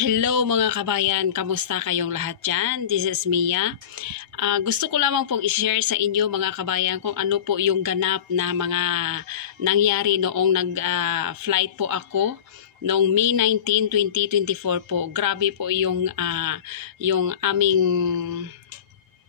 Hello mga kabayan, kamusta kayong lahat dyan? This is Mia. Gusto ko lamang pong i-share sa inyo mga kabayan kung ano po yung ganap na mga nangyari noong nag-flight po ako noong May 19, 2024 po. Grabe po yung aming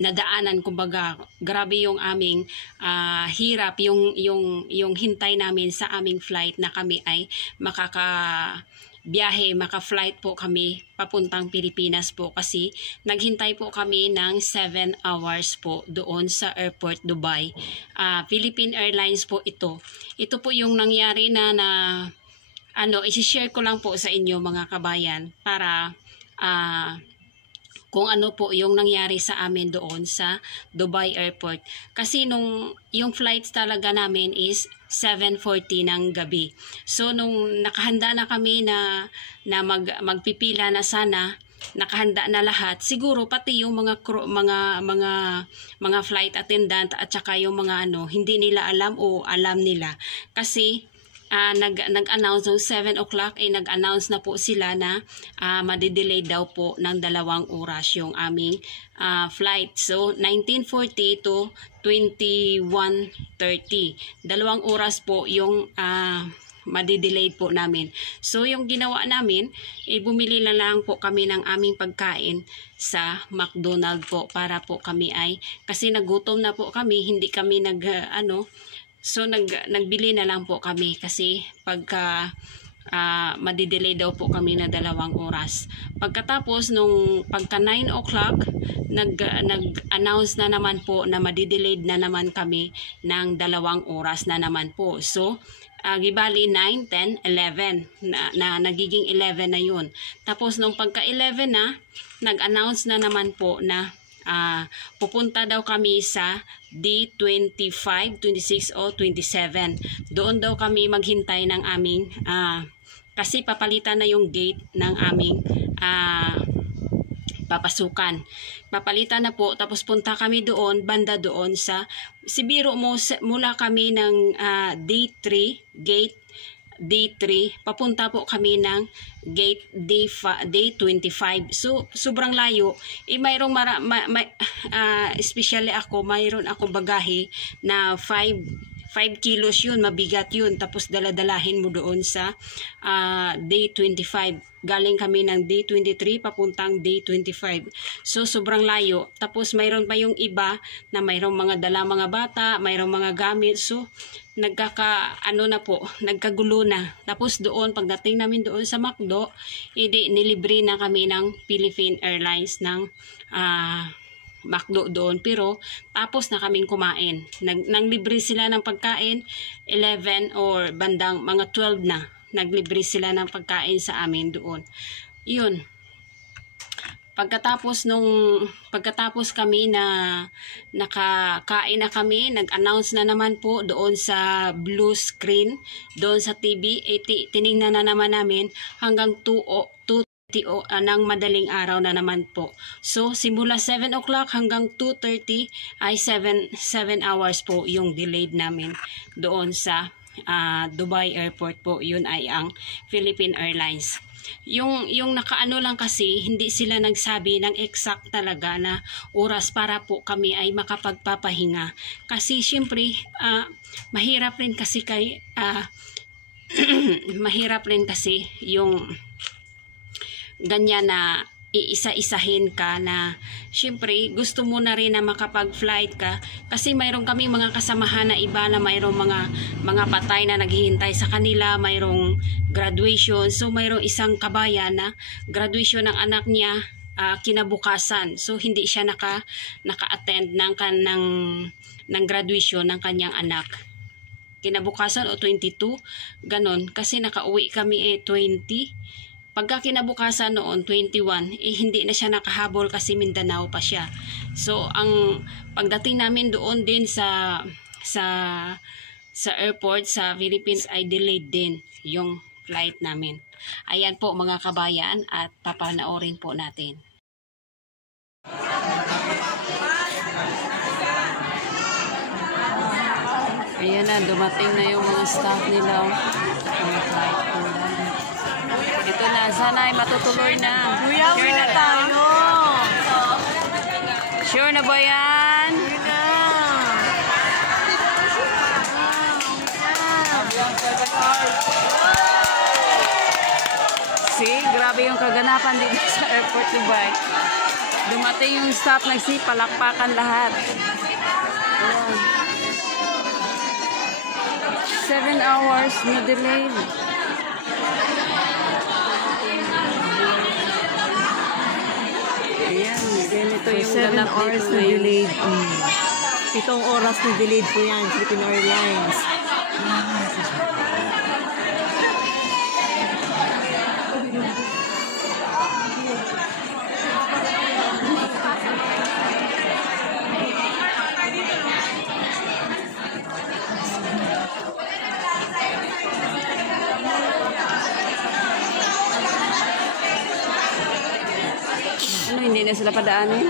nadaanan, kumbaga grabe yung aming hirap, yung hintay namin sa aming flight na kami ay maka-flight po kami papuntang Pilipinas po, kasi naghintay po kami ng 7 hours po doon sa airport Dubai. Philippine Airlines po ito. Ito po yung nangyari na i-share ko lang po sa inyo mga kabayan para kung ano po yung nangyari sa amin doon sa Dubai Airport. Kasi yung flights talaga namin is 7:40 ng gabi. So nung nakahanda na kami na magpipila na sana, nakahanda na lahat, siguro pati yung mga flight attendant at saka yung mga hindi nila alam o alam nila. Kasi nag-announce ng 7 o'clock ay nag-announce na po sila na madidelay daw po ng 2 oras yung aming flight. So 19:40 to 21:30. 2 oras po yung madidelay po namin. So yung ginawa namin, bumili na lang po kami ng aming pagkain sa McDonald's po para po kami kasi nagutom na po kami, hindi kami so nagbili na lang po kami kasi pagka madidelay daw po kami na 2 oras. Pagkatapos pagka 9 o'clock nag-announce na naman po na madidelay na naman kami ng 2 oras na naman po. So gibali 9, 10, 11 na nagiging 11 na yun. Tapos nung pagka 11 na, nag-announce na naman po na pupunta daw kami sa D25, 26 o 27. Doon daw kami maghintay ng aming kasi papalitan na yung gate ng aming papasukan. Papalitan na po, tapos punta kami doon, banda doon sa Sibiro mo, mula kami ng gate D3, papunta po kami ng gate D25. So sobrang layo. Mayroong especially ako, mayroon ako bagahe na 5 kilos yun, mabigat yun. Tapos daladalahin mo doon sa D25. Galing kami ng D23 papuntang D25. So sobrang layo. Tapos mayroon pa yung iba na mayroong mga dala mga bata, mayroong mga gamit. So nagkagulo na. Tapos doon, pagdating namin doon sa McDo, nilibre na kami ng Philippine Airlines ng McDo doon. Pero tapos na kaming kumain. Nanglibre sila ng pagkain 11 or bandang mga 12 na. Naglibre sila ng pagkain sa amin doon. Yun. Pagkatapos kami na nakakain na kami, nag-announce na naman po doon sa blue screen, doon sa TV, tiningnan na naman namin hanggang 2:30 ng madaling araw na naman po. So simula 7 o'clock hanggang 2:30 ay 7 hours po yung delayed namin doon sa Dubai Airport po. Yun ay ang Philippine Airlines. Yung nakaano lang kasi, hindi sila nagsabi ng exact talaga na oras para po kami ay makapagpapahinga. Kasi syempre mahirap rin kasi mahirap rin kasi yung ganyan na iisa-isahin ka, na syempre gusto mo na rin na makapag-flight ka, kasi mayroon kami mga kasamahan na iba na mayroong mga patay na naghihintay sa kanila, mayroong graduation. So mayroong isang kabayan na graduation ng anak niya kinabukasan. So hindi siya naka-attend ng graduation ng kanyang anak. Kinabukasan o 22, ganon, kasi nakauwi kami 20. Pagka kinabukasan noon 21, hindi na siya nakahabol kasi Mindanao pa siya. So ang pagdating namin doon din sa airport sa Philippines ay delayed din yung flight namin. Ayan po mga kabayan, at papanoorin po natin. Ayan na, dumating na yung mga staff nila. Ang flight po namin. Ito na, sana ay matutuloy na. Kuya, uwi na tayo. Sure na ba yan? Uwi na. See, grabe yung kaganapan dito sa Airport Dubai. Dumating yung staff, palakpakan lahat. Ayan. 7 hours na delay. Ayan, ganito yung 7 ganap hours dito na ngayon. delayed. 7 oras na delayed po yan, Philippine Airlines. Ano, hindi na sila padaanin?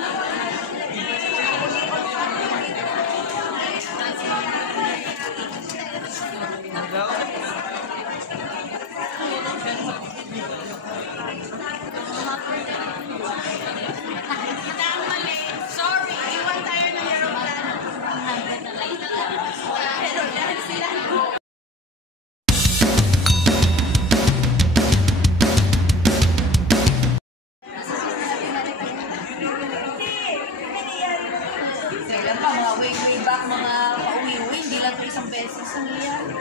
Kailan pa, mga way back, mga pauwi-uwi, hindi lang ito isang beses nangyayari.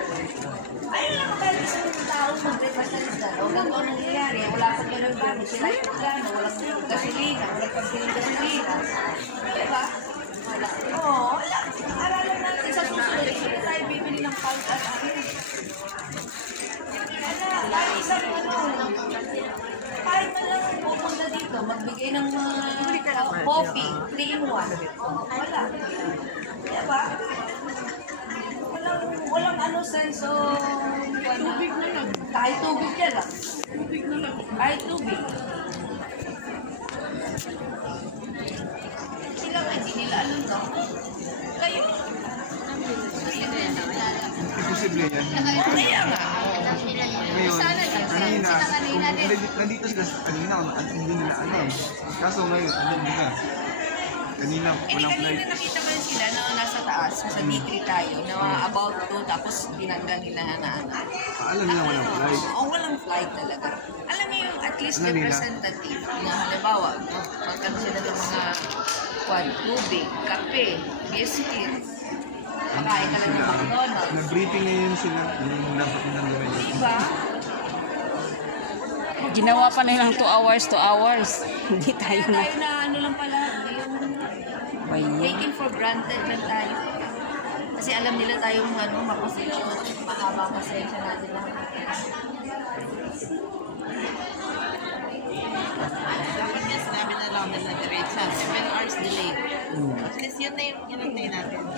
Ayun lang kapag isang tao mag-request na rin o ganito ang nangyayari. Wala pang ganun ba? Sila yung magano, walang gasolina, walang pagpiling gasolina. Diba? Wala. Oo, wala. Aralan natin sa susunod, hindi tayo bibili ng palt at ano. Wala, kahit isang ano, kahit man lang pupunta dito, magbigay ng coffee, 3-in-1. Wala. Diba? Walang ano senso. Tubig na lang. Kahit tubig ka lang. Tubig na lang. Kahit tubig. Sila nga, hindi nila alam to. Kayo. Imposible yan. Kaya nga. Ngayon, kanina, nandito sila kanina, hindi nila alam. Kaso ngayon, alam nila. Kanina, walang flight. Kanina nakita ko yun sila na nasa taas, sa D3 tayo, na about to, tapos tinanggal nila na ano. Alam nila walang flight. Oo, walang flight talaga. Alam niyo yung at least Ano nila? representative na halimbawa, magkano sila ng mga tubig, kape, biscuit, pakain ka lang ng McDonald's. Nag-briefing ngayon sila. Yung dapat nilang gawin. Diba? Ginawa pa nilang 2 hours, 2 hours. Hindi tayo na. Tayo na ano lang pala, yung Bayan. taken for granted lang tayo. Kasi alam nila tayong ano, mapasensyon, mahaba pasensya natin lang. Dapat nga sinabi na lang na diretsa, 7 hours delay. At least yun na yung inantay natin.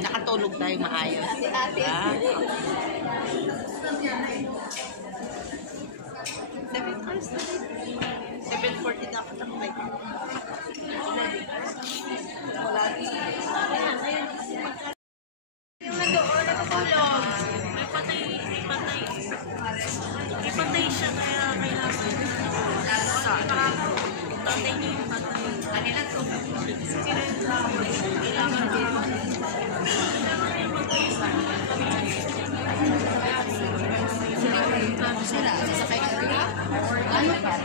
Nakatulog tayo maayos. Ate-ate. 7 hours delay. 7:40 dapat ang flight. Wala din. Yung nandoon, natutulog. May patay. May patay siya kaya kailangan. Tatay niya yung patay. Kanila to. Kailangan din. Sila, sasakay ka rin. Ano pa?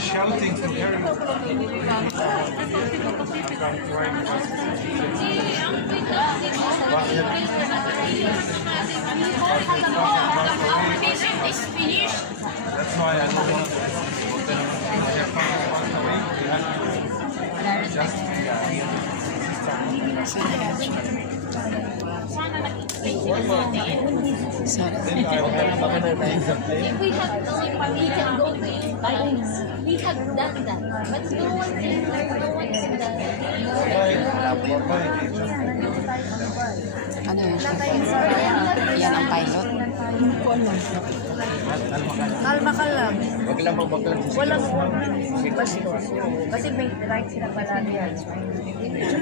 Shouting from everyone. That's why I don't want to just So, If we have we can go by we have done that, but no one can that. ano yun siya? Yan ang pilot. Kalma ka lang. Wag lang Walang kasi may right sila palagi yan.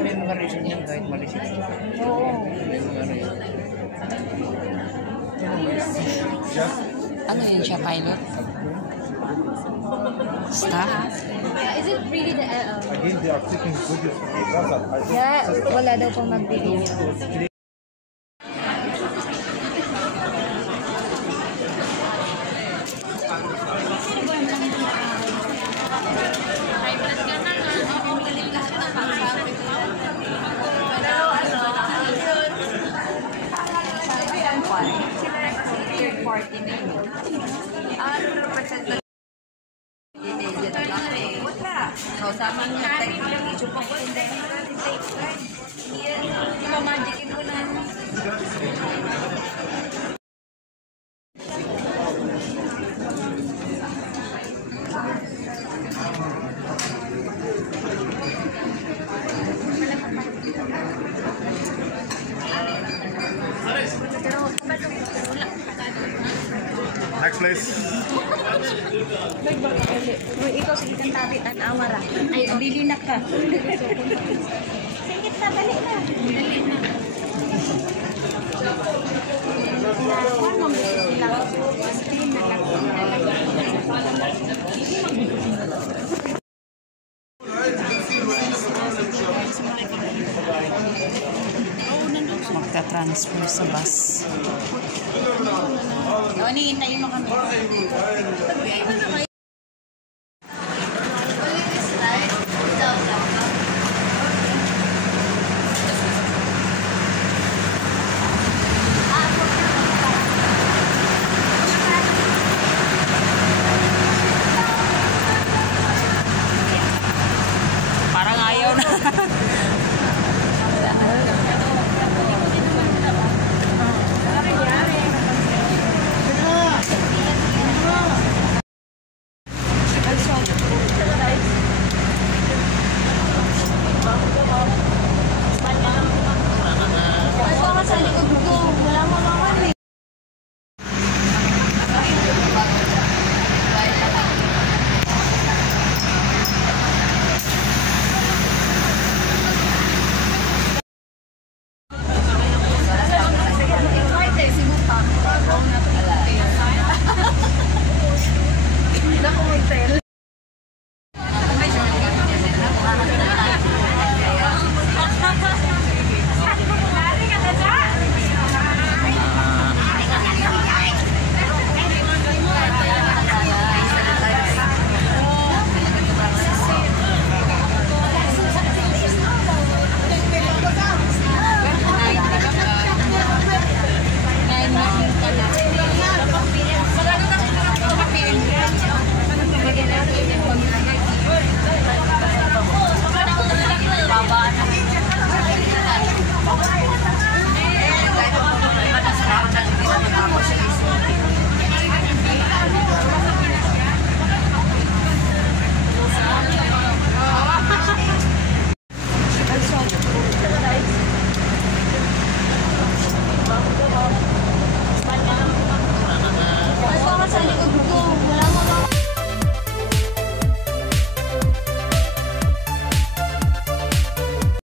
may mga reason yan kahit mali siya. Oo. Ano yun siya, pilot? Staff? Is it really the Yeah, wala daw pong nag-video. Party na yun. Ano representative? Wala. Kausama niya. Take mo lang. Isupa ko. Hindi. Ipamagikin ko na. Next place. Ikaw sa kitang tabi ang amara. Ay, dilinak ka. Singit na, dali na. Magka-transfer sa bus. Ano, hintayin mo kami. Parang ayaw na. Baba na.